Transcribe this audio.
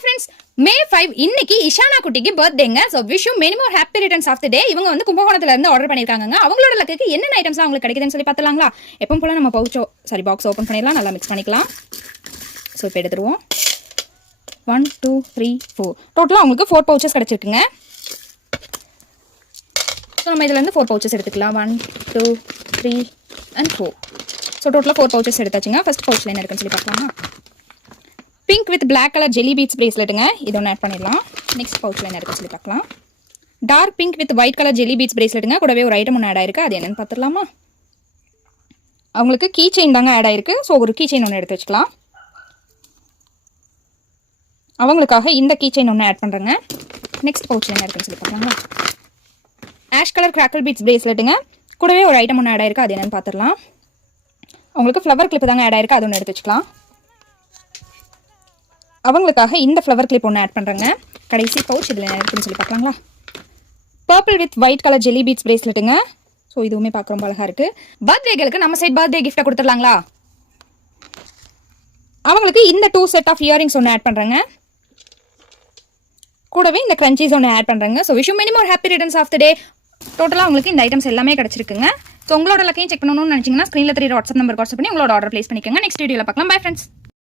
Hi friends, மே 5 இன்னைக்கு இஷானா குட்டிக்கு பர்த்டேங்க. So wish you many more happy returns of the day. இவங்க வந்து கும்பகோணத்துல இருந்து ஆர்டர் பண்ணிருக்காங்க. அவங்களோட லக்குக்கு என்னென்ன ஐட்டம்ஸ்லாம் அவங்களுக்கு கிடைக்குதுன்னு சொல்லி பார்த்தலாங்களா? எப்பவும் போல நம்ம பாக்ஸ் ஓப்பன் பண்ணிடலாம். நல்லா மிக்ஸ் பண்ணிக்கலாம். ஸோ இப்போ எடுத்துருவோம். 1 2 3 4 டோட்டலாக அவங்களுக்கு 4 பவுச்சஸ் கிடைச்சிருக்குங்க. ஸோ நம்ம இதில் இருந்து 4 பவுச்சஸ் எடுத்துக்கலாம். 1 2 3 and 4. ஸோ டோட்டலாக 4 பவுச்சஸ் எடுத்தாச்சுங்க. ஃபர்ஸ்ட் பவுச்சில் என்ன இருக்குன்னு சொல்லி பார்க்கலாமா? Pink with black colour jelly beads பிரேஸ்லெட்டுங்க. இது ஒன்று ஆட் பண்ணிடலாம். நெக்ஸ்ட் பவுச்சில் என்ன இருக்குன்னு சொல்லி பார்க்கலாம். Dark pink with white colour jelly beads பிரேஸ்லெட்டுங்க. கூடவே ஒரு ஐட்டம் ஒன்று ஆட் ஆயிருக்கு. அது என்னன்னு பார்த்துடலாமா? அவங்களுக்கு கீ செயின் தாங்க ஆட் ஆயிருக்கு. ஸோ ஒரு கீ செயின் ஒன்று எடுத்து வச்சுக்கலாம். அவங்களுக்காக இந்த கீ செயின் ஒன்று ஆட் பண்ணுறேங்க. நெக்ஸ்ட் பவுச்சில் என்ன இருக்குன்னு சொல்லி பார்க்கலாங்களா? ஆஷ் கலர் கிராக்கல் பீட்ஸ் பிரேஸ்லெட்டுங்க. கூடவே ஒரு ஐட்டம் ஒன்று ஆட் ஆயிருக்கு. அது என்னன்னு பார்த்துடலாம். அவங்களுக்கு ஃப்ளவர் கிளிப் தாங்க ஆட் ஆயிருக்கு. அது ஒன்று எடுத்து வச்சுக்கலாம். அவங்களுக்காக இந்த ஃப்ளவர் கிளிப் ஒன்று ஆட் பண்ணுறேங்க. கடைசி பவுச் இதில் என்ன இருக்குன்னு சொல்லி பார்க்கலாங்களா? Purple with white colour jelly beads பிரேஸ்லெட்டுங்க. ஸோ இதுவுமே பார்க்க ரொம்ப அழகாக இருக்குது. பர்த்டேகளுக்கு நம்ம சைட் பர்த்டே கிஃப்ட்டை கொடுத்துடலாங்களா? அவங்களுக்கு இந்த 2 செட் ஆஃப் இயரிங்ஸ் ஒன்று ஆட் பண்ணுறேங்க. கூடவே இந்த கிரன்ச்சீஸ் ஒன்று ஆட் பண்ணுறேங்க. So wish you many more happy returns of the day. டோட்டலாக உங்களுக்கு இந்த ஐட்டம்ஸ் எல்லாமே கிடச்சிருக்குங்க. ஸோ உங்களோட லக்கையும் செக் பண்ணணும்னு நினச்சிங்கன்னா ஸ்க்ரீனில் 3 வாட்ஸ்அப் நம்பர் வாட்ஸ்அப் பண்ணி உங்களோட ஆர்டர் ப்ளேஸ் பண்ணிக்கோங்க. நெக்ஸ்ட் வீடியோவில் பார்க்கலாம். Bye friends.